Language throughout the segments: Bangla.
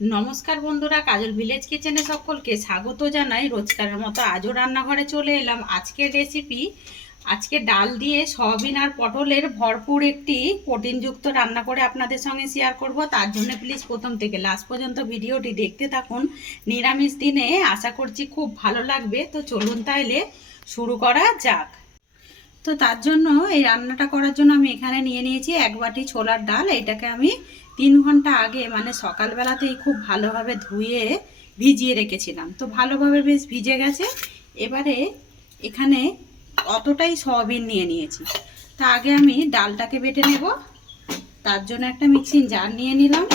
নমস্কার বন্ধুরা, কাজল ভিলেজ কিচেনে সকলকে স্বাগত জানাই। রোজকারের মতো আজও রান্নাঘরে চলে এলাম। আজকের রেসিপি, আজকে ডাল দিয়ে সয়াবিন আর পটলের ভরপুর একটি প্রোটিনযুক্ত রান্না করে আপনাদের সঙ্গে শেয়ার করব। তার জন্য প্লিজ প্রথম থেকে লাস্ট পর্যন্ত ভিডিওটি দেখতে থাকুন। নিরামিষ দিনে আশা করছি খুব ভালো লাগবে। তো চলুন তাইলে শুরু করা যাক। তো তার জন্য এই রান্নাটা করার জন্য আমি এখানে নিয়ে নিয়েছি 1 বাটি ছোলার ডাল। এটাকে আমি 3 ঘন্টা আগে মানে সকালবেলাতেই খুব ভালোভাবে ধুয়ে ভিজিয়ে রেখেছিলাম। তো ভালোভাবে বেশ ভিজে গেছে। এবারে এখানে অতটাই সয়াবিন নিয়ে নিয়েছি। তা আগে আমি ডালটাকে বেটে নেব। তার জন্য একটা মিক্সিং জার নিয়ে নিলাম।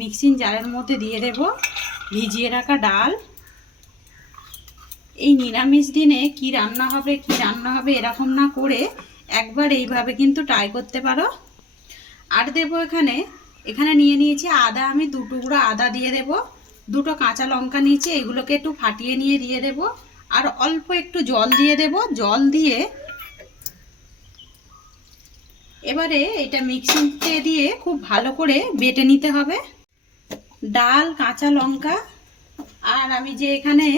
মিক্সিং জারের মধ্যে দিয়ে দেব ভিজিয়ে রাখা ডাল। এই নিরামিষ দিনে কি রান্না হবে এরকম না করে একবার এইভাবে কিন্তু ট্রাই করতে পারো। আর দেব এখানে নিয়ে নিয়েছি আদা। আমি 2 টুকরো আদা দিয়ে দেব। 2টো কাঁচা লঙ্কা নিয়েছি, এগুলোকে একটু ফাটিয়ে নিয়ে দিয়ে দেব। আর অল্প একটু জল দিয়ে দেব। জল দিয়ে এবারে এটা মিক্সিতে দিয়ে খুব ভালো করে বেটে নিতে হবে। ডাল, কাঁচা লঙ্কা আর আমি যে এখানে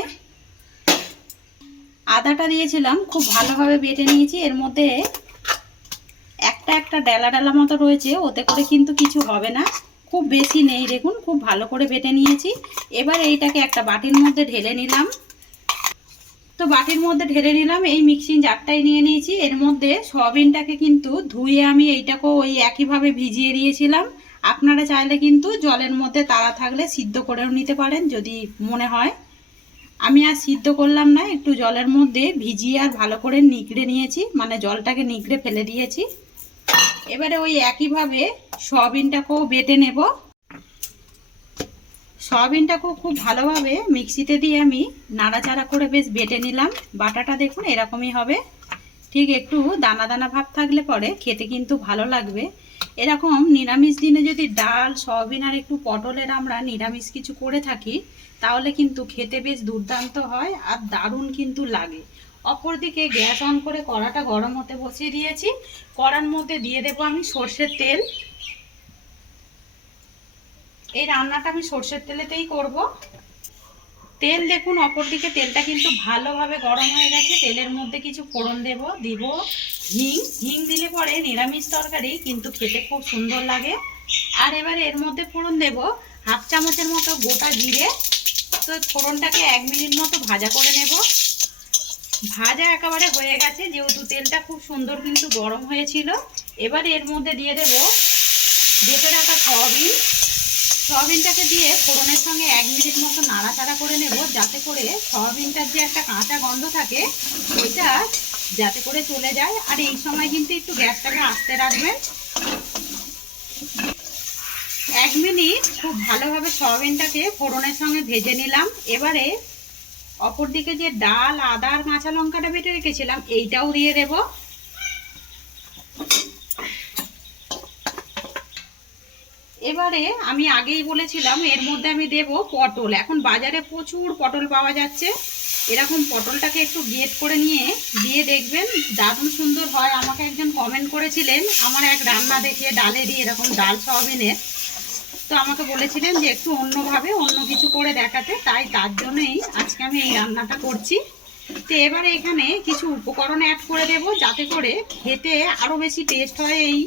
আদাটা দিয়েছিলাম খুব ভালোভাবে বেটে নিয়েছি। এর মধ্যে একটা ডেলা ডেলা মতো রয়েছে, ওতে করে কিন্তু কিছু হবে না, খুব বেশি নেই। দেখুন খুব ভালো করে বেটে নিয়েছি। এবার এইটাকে একটা বাটির মধ্যে ঢেলে নিলাম। তো বাটির মধ্যে ঢেলে নিলাম। এই মিক্সিং জারটাই নিয়ে নিয়েছি। এর মধ্যে সয়াবিনটাকে কিন্তু ধুয়ে আমি এইটাকেও ওই একইভাবে ভিজিয়ে দিয়েছিলাম। আপনারা চাইলে কিন্তু জলের মধ্যে তাড়া থাকলে সিদ্ধ করেও নিতে পারেন যদি মনে হয়। আমি আর সিদ্ধ করলাম না, একটু জলের মধ্যে ভিজিয়ে আর ভালো করে নিগড়ে নিয়েছি, মানে জলটাকে নিগড়ে ফেলে দিয়েছি। এবারে ওই একইভাবে সয়াবিনটাকেও বেটে নেব। সয়াবিনটাকেও খুব ভালোভাবে মিক্সিতে দিয়ে আমি নাড়াচাড়া করে বেশ বেটে নিলাম। বাটাটা দেখুন এরকমই হবে, ঠিক একটু দানা দানা ভাব থাকলে পরে খেতে কিন্তু ভালো লাগবে। এরকম নিরামিষ দিনে যদি ডাল, সয়াবিন আর একটু পটলের আমরা নিরামিষ কিছু করে থাকি তাহলে কিন্তু খেতে বেশ দুর্দান্ত হয় আর দারুণ কিন্তু লাগে। অপরদিকে গ্যাস অন করে কড়াটা গরম হতে বসিয়ে দিয়েছি। কড়ার মধ্যে দিয়ে দেবো আমি সর্ষের তেল। এই রান্নাটা আমি সর্ষের তেলেতেই করব। তেল দেখুন অপরদিকে তেলটা কিন্তু ভালোভাবে গরম হয়ে গেছে। তেলের মধ্যে কিছু ফোড়ন দিব হিং। হিং দিলে পরে নিরামিষ তরকারি কিন্তু খেতে খুব সুন্দর লাগে। আর এবারে এর মধ্যে ফোড়ন দেব 1/2 চামচের মতো গোটা জিরে। তো ফোড়নটাকে 1 মিনিট মতো ভাজা করে নেব। ভাজা একেবারে হয়ে গেছে, যেহেতু তেলটা খুব সুন্দর কিন্তু গরম হয়েছিল। এবারে এর মধ্যে দিয়ে দেব বেটে রাখা সয়াবিন। সয়াবিনটাকে দিয়ে ফোড়নের সঙ্গে 1 মিনিট মতো নাড়াচাড়া করে নেব, যাতে করে সয়াবিনটার যে একটা কাঁচা গন্ধ থাকে ওইটা যাতে করে চলে যায়। আর এই সময় কিন্তু একটু গ্যাসটাকে আস্তে রাখবেন। 1 মিনিট খুব ভালোভাবে সয়াবিনটাকে ফোড়নের সঙ্গে ভেজে নিলাম। এবারে অপরদিকে যে ডাল, আদা আর কাঁচা লঙ্কাটা বেটে রেখেছিলাম এইটাও দিয়ে দেব। এবারে আমি আগেই বলেছিলাম এর মধ্যে আমি দেব পটল। এখন বাজারে প্রচুর পটল পাওয়া যাচ্ছে। এরকম পটলটাকে একটু গ্রেট করে নিয়ে দিয়ে দেখবেন, দারুণ সুন্দর হয়। আমাকে একজন কমেন্ট করেছিলেন আমার এক রান্না দেখে ডালেরই, এরকম ডাল সয়াবিনের, তো আমাকে বলেছিলেন যে একটু অন্যভাবে অন্য কিছু করে দেখাতে, তাই তার জন্যই আজকে আমি এই রান্নাটা করছি। তো এবারে এখানে কিছু উপকরণ অ্যাড করে দেব, যাতে করে খেতে আরও বেশি টেস্ট হয়। এই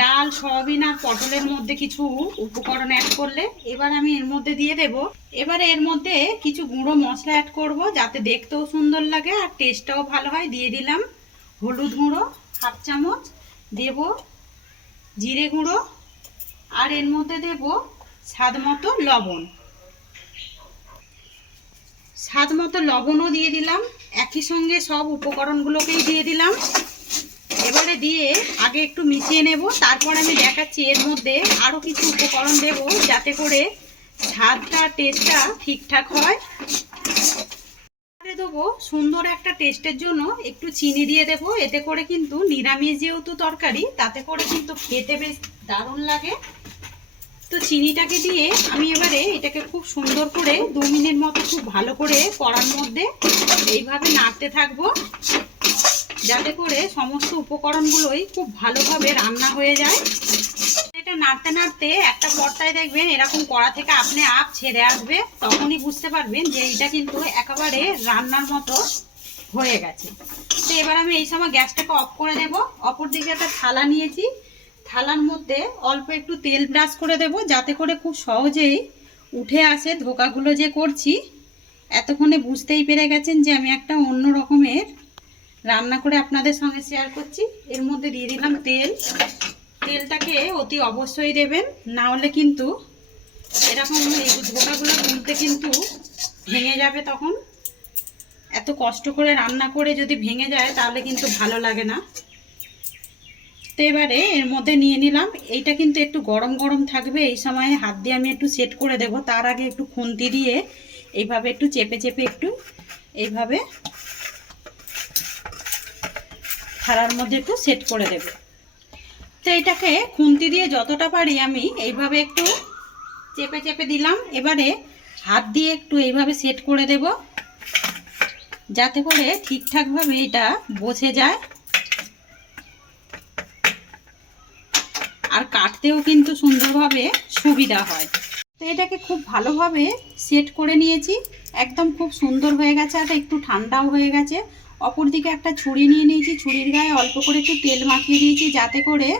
ডাল, সয়াবিন আর পটলের মধ্যে কিছু উপকরণ অ্যাড করলে এবার আমি এর মধ্যে দিয়ে দেব। এবারে এর মধ্যে কিছু গুঁড়ো মশলা অ্যাড করব, যাতে দেখতেও সুন্দর লাগে আর টেস্টটাও ভালো হয়। দিয়ে দিলাম হলুদ গুঁড়ো 1/2 চামচ, দেব জিরে গুঁড়ো, আর এর মধ্যে দেব স্বাদ মতো লবণ। স্বাদ মতো লবণও দিয়ে দিলাম। একই সঙ্গে সব উপকরণগুলোকেই দিয়ে দিলাম। এবারে দিয়ে আগে একটু মিশিয়ে নেব, তারপর আমি দেখাচ্ছি এর মধ্যে আরও কিছু উপকরণ দেব, যাতে করে স্বাদটা, টেস্টটা ঠিকঠাক হয়। দেবো সুন্দর একটা টেস্টের জন্য একটু চিনি দিয়ে দেব। এতে করে কিন্তু নিরামিষ যেহেতু তরকারি, তাতে করে কিন্তু খেতে বেশ দারুণ লাগে। তো চিনিটাকে দিয়ে আমি এবারে এটাকে খুব সুন্দর করে 2 মিনিট মতো খুব ভালো করে কড়ার মধ্যে এইভাবে নাড়তে থাকবো, যাতে করে সমস্ত উপকরণগুলোই খুব ভালোভাবে রান্না হয়ে যায়। এটা নাড়তে নাড়তে একটা পর্যায়ে দেখবেন এরকম কড়া থেকে আপনি আপ ছেড়ে আসবে, তখনই বুঝতে পারবেন যে এটা কিন্তু একেবারে রান্নার মতো হয়ে গেছে। তো এবার আমি এই সময় গ্যাসটাকে অফ করে দেব। অপর দিকে একটা থালা নিয়েছি, থালার মধ্যে অল্প একটু তেল ব্রাশ করে দেব, যাতে করে খুব সহজেই উঠে আসে ধোকাগুলো যে করছি। এতক্ষণে বুঝতেই পেরে গেছেন যে আমি একটা অন্য রকমের রান্না করে আপনাদের সঙ্গে শেয়ার করছি। এর মধ্যে দিয়ে দিলাম তেল। তেলটাকে অতি অবশ্যই দেবেন, না হলে কিন্তু এরকম এই ধোকাগুলো তুলতে কিন্তু ভেঙে যাবে। তখন এত কষ্ট করে রান্না করে যদি ভেঙে যায় তাহলে কিন্তু ভালো লাগে না। তো এবারে এর মধ্যে নিয়ে নিলাম। এইটা কিন্তু একটু গরম গরম থাকবে, এই সময় হাত দিয়ে আমি একটু সেট করে দেব। তার আগে একটু খুন্তি দিয়ে এইভাবে একটু চেপে চেপে একটু এইভাবে থালার মধ্যে একটু সেট করে দেব। তো এটাকে খুন্তি দিয়ে যতটা পারি আমি এইভাবে একটু চেপে চেপে দিলাম। এবারে হাত দিয়ে একটু এইভাবে সেট করে দেব, যাতে করে ঠিকঠাকভাবে এটা বসে যায় আর কাটতেও কিন্তু সুন্দরভাবে সুবিধা হয়। তো এটাকে খুব ভালোভাবে সেট করে নিয়েছি, একদম খুব সুন্দর হয়ে গেছে আর একটু ঠান্ডাও হয়ে গেছে। অপর দিকে একটা ছুরি নিয়ে নিয়েছি, ছুরির গায়ে অল্প করে একটু তেল মাখিয়ে দিয়েছি, যাতে করে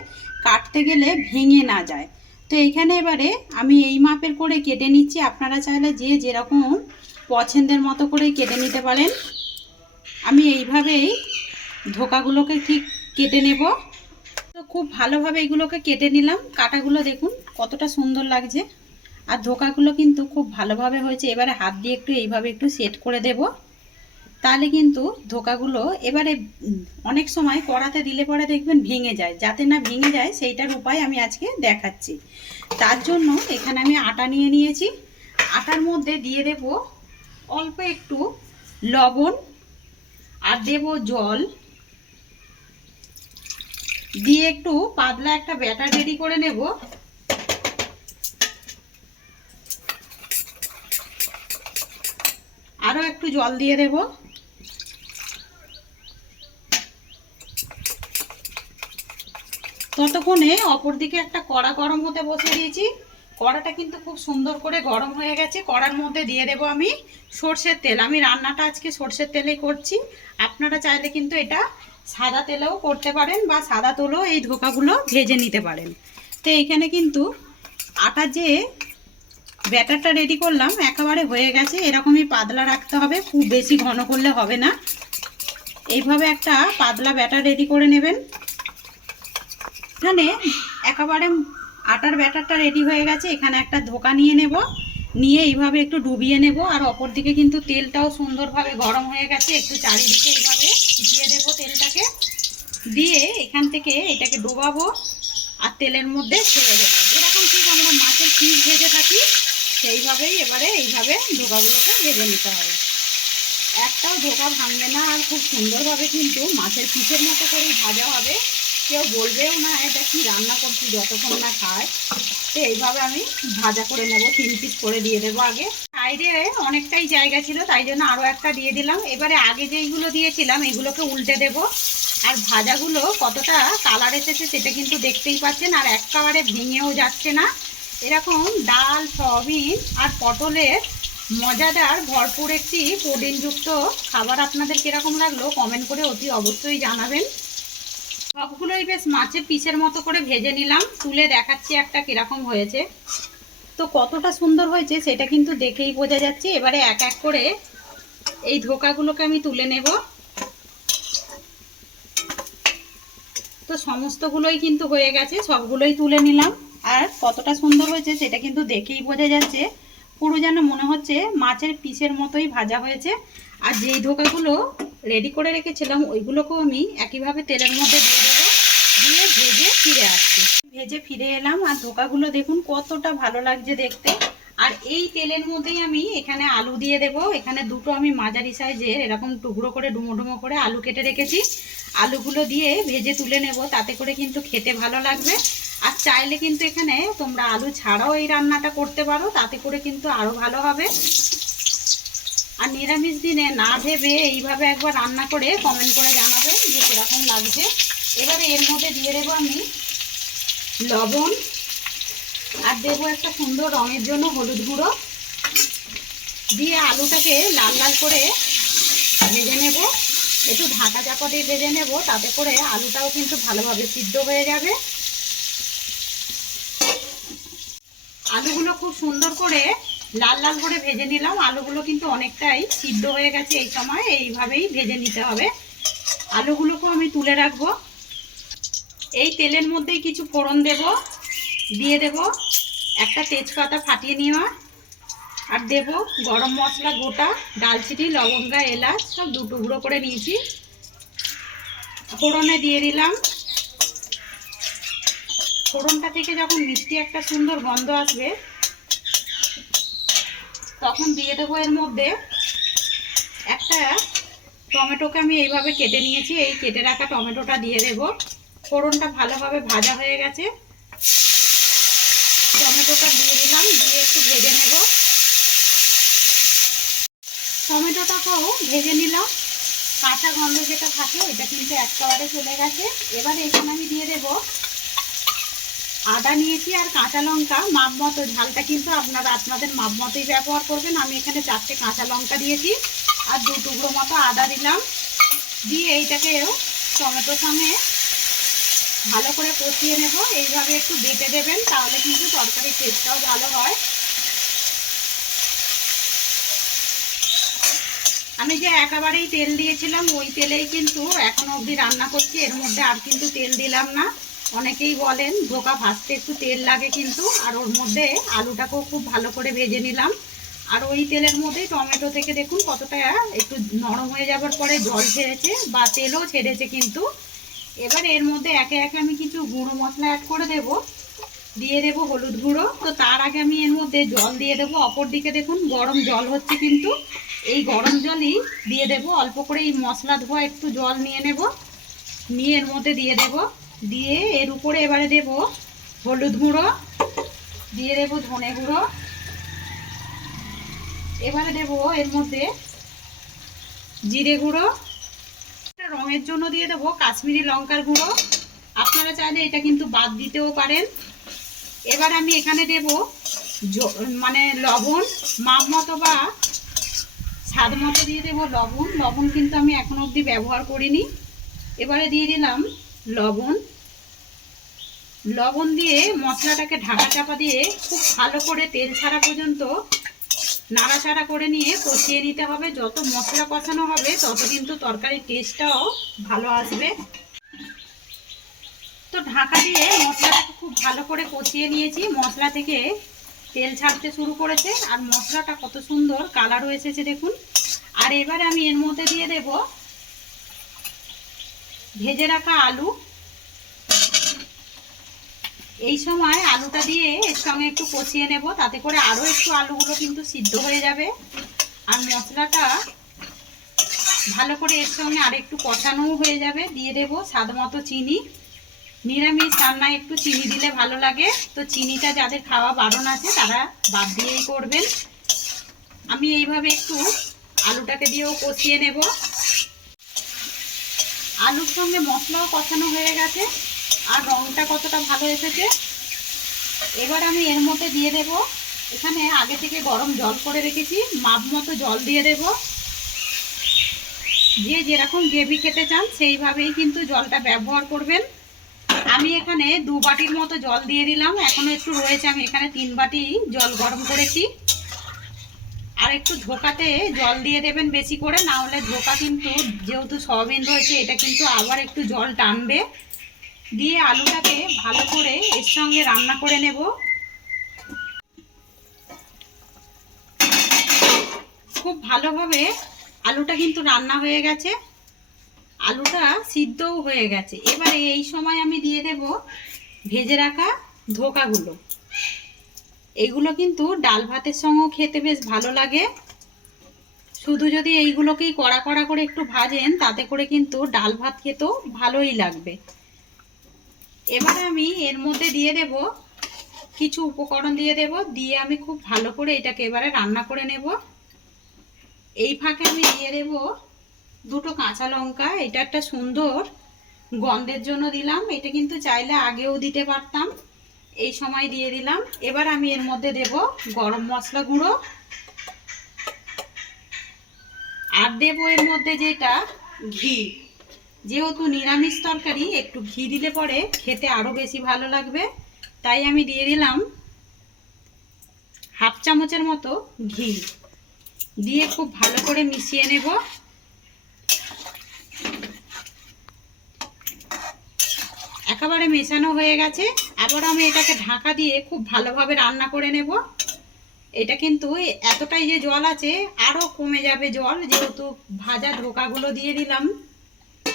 কাটতে গেলে ভেঙে না যায়। তো এইখানে এবারে আমি এই মাপের করে কেটে নিচ্ছি। আপনারা চাইলে যে যেরকম পছন্দের মতো করে কেটে নিতে পারেন। আমি এইভাবেই ধোকাগুলোকে ঠিক কেটে নেব। তো খুব ভালোভাবে এগুলোকে কেটে নিলাম। কাটাগুলো দেখুন কতটা সুন্দর লাগছে, আর ধোকাগুলো কিন্তু খুব ভালোভাবে হয়েছে। এবারে হাত দিয়ে একটু এইভাবে একটু সেট করে দেব, তাহলে কিন্তু ধোকাগুলো এবারে অনেক সময় কড়াতে দিলে পরে দেখবেন ভেঙে যায়। যাতে না ভেঙে যায় সেইটার উপায় আমি আজকে দেখাচ্ছি। তার জন্য এখানে আমি আটা নিয়ে নিয়েছি। আটার মধ্যে দিয়ে দেব অল্প একটু লবণ আর দেব জল, দিয়ে একটু পাতলা একটা ব্যাটার রেডি করে নেব। আরও একটু জল দিয়ে দেব। ততক্ষণে অপর দিকে একটা কড়া গরম হতে বসে দিয়েছি। কড়াটা কিন্তু খুব সুন্দর করে গরম হয়ে গেছে। কড়ার মধ্যে দিয়ে দেব আমি সর্ষের তেল। আমি রান্নাটা আজকে সর্ষের তেলেই করছি। আপনারা চাইলে কিন্তু এটা সাদা তেলেও করতে পারেন, বা সাদা তেলেও এই ধোকাগুলো ভেজে নিতে পারেন। তো এইখানে কিন্তু আটার যে ব্যাটারটা রেডি করলাম একেবারে হয়ে গেছে। এরকমই পাতলা রাখতে হবে, খুব বেশি ঘন করলে হবে না। এইভাবে একটা পাতলা ব্যাটার রেডি করে নেবেন। এখানে একেবারে আটার ব্যাটারটা রেডি হয়ে গেছে। এখানে একটা ধোকা নিয়ে নেব, নিয়ে এইভাবে একটু ডুবিয়ে নেব। আর অপর দিকে কিন্তু তেলটাও সুন্দরভাবে গরম হয়ে গেছে। একটু চারিদিকে এইভাবে দিয়ে দেব তেলটাকে, দিয়ে এখান থেকে এটাকে ডোবাবো আর তেলের মধ্যে ছেড়ে দেবো। যেরকম ঠিক আমরা মাছের পিস ভেজে থাকি সেইভাবেই এবারে এইভাবে ধোকাগুলোকে ভেজে নিতে হবে। একটাও ধোকা ভাঙবে না, আর খুব সুন্দরভাবে কিন্তু মাছের পিসের মতো করেই ভাজা হবে। কেউ বলবেও না এটা কি রান্না করছি যতক্ষণ না খায়। তো এইভাবে আমি ভাজা করে নেব। 3 পিস করে দিয়ে দেবো। আগে সাইডে অনেকটাই জায়গা ছিল, তাই জন্য আরও একটা দিয়ে দিলাম। এবারে আগে যেইগুলো দিয়েছিলাম এগুলোকে উল্টে দেব। আর ভাজাগুলো কতটা কালার এসেছে সেটা কিন্তু দেখতেই পাচ্ছেন, আর একেবারে ভেঙেও যাচ্ছে না। এরকম ডাল, সয়াবিন আর পটলের মজাদার ভরপুর একটি প্রোটিনযুক্ত খাবার আপনাদের কীরকম লাগলো কমেন্ট করে অতি অবশ্যই জানাবেন। সবগুলোই বেশ মাছের পিসের মতো করে ভেজে নিলাম। তুলে দেখাচ্ছি একটা কীরকম হয়েছে। তো কতটা সুন্দর হয়েছে সেটা কিন্তু দেখেই বোঝা যাচ্ছে। এবারে এক এক করে এই ধোকাগুলোকে আমি তুলে নেব। তো সমস্তগুলোই কিন্তু হয়ে গেছে, সবগুলোই তুলে নিলাম। আর কতটা সুন্দর হয়েছে সেটা কিন্তু দেখেই বোঝা যাচ্ছে। পুরো যেন মনে হচ্ছে মাছের পিসের মতোই ভাজা হয়েছে। আর যেই ধোকাগুলো রেডি করে রেখেছিলাম ওইগুলোকেও আমি একইভাবে তেলের মধ্যে দিয়ে দেবো, দিয়ে ভেজে ফিরে আসছি। ভেজে ফিরে এলাম, আর ধোকাগুলো দেখুন কতটা ভালো লাগছে দেখতে। আর এই তেলের মধ্যেই আমি এখানে আলু দিয়ে দেব। এখানে দুটো আমি মাঝারি সাইজের এরকম টুকরো করে ডুমো ডুমো করে আলু কেটে রেখেছি। আলুগুলো দিয়ে ভেজে তুলে নেব, তাতে করে কিন্তু খেতে ভালো লাগবে। আর চাইলে কিন্তু এখানে তোমরা আলু ছাড়াও এই রান্নাটা করতে পারো, তাতে করে কিন্তু আরও ভালো হবে। আর নিরামিষ দিনে না ভেবে এইভাবে একবার রান্না করে কমেন্ট করে জানাবেন যে কীরকম লাগছে। এবারে এর মধ্যে দিয়ে দেবো আমি লবণ আর দেবো একটা সুন্দর রঙের জন্য হলুদ গুঁড়ো, দিয়ে আলুটাকে লাল লাল করে ভেজে নেব। একটু ঢাকা চাপা দিয়ে ভেজে নেব, তাতে করে আলুটাও কিন্তু ভালোভাবে সিদ্ধ হয়ে যাবে। আলুগুলো খুব সুন্দর করে লাল লাল করে ভেজে নিলাম। আলুগুলো কিন্তু অনেকটাই সিদ্ধ হয়ে গেছে। এই সময় এইভাবেই ভেজে নিতে হবে। আলুগুলোকেও আমি তুলে রাখবো। এই তেলের মধ্যেই কিছু ফোড়ন দেব, দিয়ে দেব একটা তেজপাতা ফাটিয়ে নেওয়া, আর দেব গরম মশলা গোটা, দালচিনি, লবঙ্গ, এলাচ সব 2 টুকরো করে নিয়েছি, ফোড়নে দিয়ে দিলাম। ফোড়নটা থেকে যখন মিষ্টি একটা সুন্দর গন্ধ আসবে, তখন দিয়ে দেবো এর মধ্যে একটা টমেটোকে আমি এইভাবে কেটে নিয়েছি। এই কেটে রাখা টমেটোটা দিয়ে দেব। ফোড়নটা ভালোভাবে ভাজা হয়ে গেছে, টমেটোটা দিয়ে দিলাম, দিয়ে একটু ভেজে নেব। টমেটোটাকেও ভেজে নিলাম, কাঁচা গন্ধ যেটা থাকে এটা কিন্তু একেবারে চলে গেছে। এবারে এখানে আমি দিয়ে দেব আদা নিয়েছি আর কাঁচা লঙ্কা মাপ মতো। ঝালটা কিন্তু আপনারা আপনাদের মাপ মতোই ব্যবহার করবেন। আমি এখানে 4টে কাঁচা লঙ্কা দিয়েছি আর 2 টুকরো মতো আদা দিলাম। দিয়ে এইটাকেও টমেটোর সঙ্গে ভালো করে কষিয়ে নেব। এইভাবে একটু বেটে দেবেন, তাহলে কিন্তু তরকারির টেস্টটাও ভালো হয়। আমি যে একেবারেই তেল দিয়েছিলাম, ওই তেলেই কিন্তু এখনো অবধি রান্না করছি। এর মধ্যে আর কিন্তু তেল দিলাম না। অনেকেই বলেন ধোকা ভাজতে একটু তেল লাগে কিন্তু। আর ওর মধ্যে আলুটাকেও খুব ভালো করে ভেজে নিলাম। আর ওই তেলের মধ্যে টমেটো থেকে দেখুন কতটা একটু নরম হয়ে যাবার পরে জল ছেড়েছে বা তেলও ছেড়েছে কিন্তু। এবার এর মধ্যে একে একে আমি কিছু গুঁড়ো মশলা অ্যাড করে দেব। দিয়ে দেব হলুদ গুঁড়ো। তো তার আগে আমি এর মধ্যে জল দিয়ে দেবো। অপর দিকে দেখুন গরম জল হচ্ছে কিন্তু। এই গরম জলই দিয়ে দেব। অল্প করে এই মশলা ধোয়া একটু জল নিয়ে নেব, নিয়ে এর মধ্যে দিয়ে দেব। দিয়ে এর উপরে এবারে দেব হলুদ গুঁড়ো, দিয়ে দেব ধনে গুঁড়ো। এবারে দেব এর মধ্যে জিরে গুঁড়ো, রঙের জন্য দিয়ে দেব কাশ্মীরি লঙ্কার গুঁড়ো। আপনারা চাইলে এটা কিন্তু বাদ দিতেও পারেন। এবার আমি এখানে দেব মানে লবণ মাপ মতো বা স্বাদ মতো দিয়ে দেব লবণ। লবণ কিন্তু আমি এখনো অবধি ব্যবহার করিনি। এবারে দিয়ে দিলাম লবণ। লবণ দিয়ে মশলাটাকে ঢাকা চাপা দিয়ে খুব ভালো করে তেল ছাড়া পর্যন্ত নাড়াচাড়া করে নিয়ে কষিয়ে নিতে হবে। যত মশলা কষানো হবে তত কিন্তু তরকারির টেস্টটাও ভালো আসবে। তো ঢাকা দিয়ে মশলাটাকে খুব ভালো করে কষিয়ে নিয়েছি। মশলা থেকে তেল ছাড়তে শুরু করেছে আর মশলাটা কত সুন্দর কালারও এসেছে দেখুন। আর এবারে আমি এর মধ্যে দিয়ে দেব ভেজে রাখা আলু। এই সময় আলুটা দিয়ে এর সঙ্গে একটু কষিয়ে নেব, তাতে করে আরও একটু আলুগুলো কিন্তু সিদ্ধ হয়ে যাবে। আর মশলাটা ভালো করে এর সঙ্গে আর একটু কষানোও হয়ে যাবে। দিয়ে দেব স্বাদ মতো চিনি। নিরামিষ রান্নায় একটু চিনি দিলে ভালো লাগে। তো চিনিটা যাদের খাওয়া বারণ আছে তারা বাদ দিয়েই করবেন। আমি এইভাবে একটু আলুটাকে দিয়েও কষিয়ে নেব। আলুর সঙ্গে মশলাও কষানো হয়ে গেছে আর রংটা কতটা ভালো এসেছে। এবার আমি এর মধ্যে দিয়ে দেব, এখানে আগে থেকে গরম জল করে রেখেছি, মাপ মতো জল দিয়ে দেব। যে যেরকম গ্রেভি খেতে চান সেইভাবেই কিন্তু জলটা ব্যবহার করবেন। আমি এখানে 2 বাটির মতো জল দিয়ে দিলাম। এখনো একটু রয়েছে, আমি এখানে 3 বাটি জল গরম করেছি। আর একটু ধোকাতে জল দিয়ে দেবেন বেশি করে, না হলে ধোকা কিন্তু যেহেতু সয়াবিন রয়েছে এটা কিন্তু আবার একটু জল টানবে। দিয়ে আলুটাকে ভালো করে এর সঙ্গে রান্না করে নেব। খুব ভালোভাবে আলুটা কিন্তু রান্না হয়ে গেছে, আলুটা সিদ্ধও হয়ে গেছে। এবারে এই সময় আমি দিয়ে দেব ভেজে রাখা ধোকাগুলো। এইগুলো কিন্তু ডাল ভাতের সঙ্গেও খেতে বেশ ভালো লাগে। শুধু যদি এইগুলোকেই কড়া কড়া করে একটু ভাজেন তাতে করে কিন্তু ডাল ভাত খেতেও ভালোই লাগবে। এবারে আমি এর মধ্যে দিয়ে দেব কিছু উপকরণ দিয়ে দেব, দিয়ে আমি খুব ভালো করে এটাকে এবারে রান্না করে নেব। এই ফাঁকে আমি দিয়ে দেব 2টো কাঁচা লঙ্কা। এটা একটা সুন্দর গন্ধের জন্য দিলাম, এটা কিন্তু চাইলে আগেও দিতে পারতাম। এই সময় দিয়ে দিলাম। এবার আমি এর মধ্যে দেব গরম মশলা গুঁড়ো, আর দেব এর মধ্যে যেটা ঘি। যেহেতু নিরামিষ তরকারি একটু ঘি দিলে পরে খেতে আরো বেশি ভালো লাগবে, তাই আমি দিয়ে দিলাম হাফ চামচের মতো ঘি। দিয়ে খুব ভালো করে মিশিয়ে নেব। একেবারে মেশানো হয়ে গেছে। এবার আমি এটাকে ঢাকা দিয়ে খুব ভালোভাবে রান্না করে নেব। এটা কিন্তু এতটাই যে জল আছে আরো কমে যাবে জল, যেহেতু ভাজা ধোকাগুলো দিয়ে দিলাম,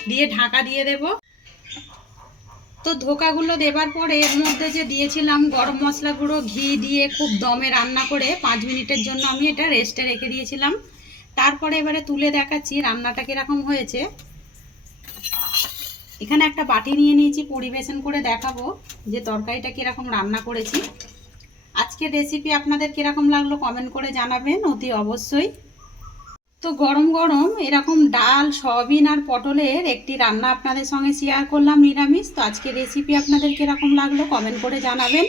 দিয়ে ঢাকা দিয়ে দেব। তো ধোকাগুলো দেবার পরে এর মধ্যে যে দিয়েছিলাম গরম মশলা গুঁড়ো, ঘি দিয়ে খুব দমে রান্না করে 5 মিনিটের জন্য আমি এটা রেস্টে রেখে দিয়েছিলাম। তারপরে এবারে তুলে দেখাচ্ছি রান্নাটা কিরকম হয়েছে। এখানে একটা বাটি নিয়ে নিয়েছি, পরিবেশন করে দেখাবো যে তরকারিটা কিরকম রান্না করেছি। আজকের রেসিপি আপনাদের কিরকম লাগলো কমেন্ট করে জানাবেন অতি অবশ্যই। তো গরম গরম এরকম ডাল, সয়াবিন আর পটলের একটি রান্না আপনাদের সঙ্গে শেয়ার করলাম নিরামিষ। তো আজকের রেসিপি আপনাদের কিরকম লাগলো কমেন্ট করে জানাবেন।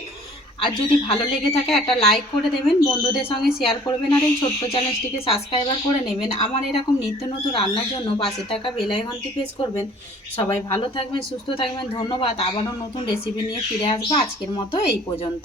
আর যদি ভালো লেগে থাকে একটা লাইক করে দেবেন, বন্ধুদের সঙ্গে শেয়ার করবেন, আর এই ছোট্ট চ্যানেলটিকে সাবস্ক্রাইবার করে নেবেন। আমার এরকম নিত্য নতুন রান্নার জন্য পাশে থাকা বেল আইকনটি প্রেস করবেন। সবাই ভালো থাকবেন, সুস্থ থাকবেন। ধন্যবাদ। আবারও নতুন রেসিপি নিয়ে ফিরে আসবো। আজকের মতো এই পর্যন্ত।